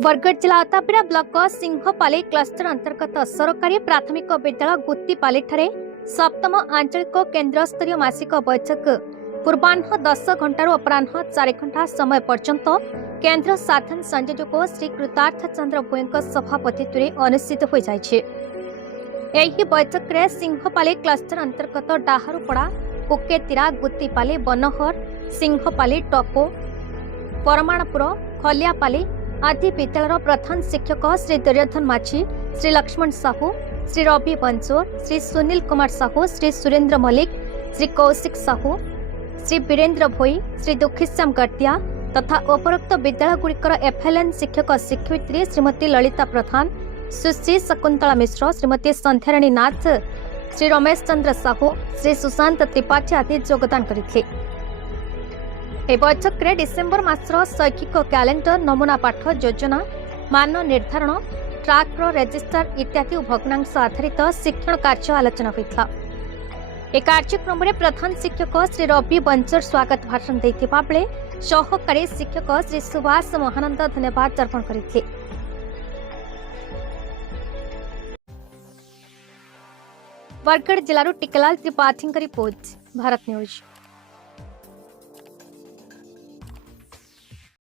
बरगढ़ जिला अतापिरा block सिंहपाली cluster अंतर्गत सरकारी प्राथमिक विद्यालय गुत्तीपाली सप्तम आंचलिक केन्द्र स्तरीय मासिक बैठक पूर्वाह्न 10 घंटार अपराह्न 4 घंटा समय पर्यंत केन्द्र साधारण संयोजक श्री कृतार्थ चंद्र भोई सभापतित्व अनुष्ठित हो जाइछे। एही बैठक में सिंहपाली क्लस्टर अंतर्गत डाहारुपड़ा, कुकेतिरा, गुत्तीपाली, बनहर, सिंहपाली, टपो, परमाणपुर, खलियापाली आदि विद्यालय प्रधान शिक्षक श्री दुर्योधन माझी, श्री लक्ष्मण साहू, श्री रवि बंसोर, श्री सुनील कुमार साहू, श्री सुरेन्द्र मल्लिक, श्री कौशिक साहू, श्री वीरेन्द्र भोई, श्री दुखीश्याम गटिया तथा उपरोक्त विद्यालयगुड़िकर एफएलएन शिक्षक शिक्षयित्री श्रीमती ललिता प्रधान, सुश्री शकुंतला मिश्र, श्रीमती संध्याराणी नाथ, श्री रमेश चंद्र साहू, श्री सुशांत त्रिपाठी आदि योगदान करथिले। ए बैठक में डिसेम्बर मासर शैक्षिक कैलेंडर, नमूना पाठ, योजना, मान निर्धारण, ट्राक्र रेजिस्टर इत्यादि भग्नांश आधारित शिक्षण कार्य आलोचना होता। ए कार्यक्रम में प्रधान शिक्षक श्री रवि बंसोर स्वागत भाषण देथिबा बेले सहकारी शिक्षक श्री सुभाष महानंद धन्यवाद अर्पण करथिले। बरगढ़ जिलारू टिकलाल त्रिपाठी रिपोर्ट, भारत न्यूज।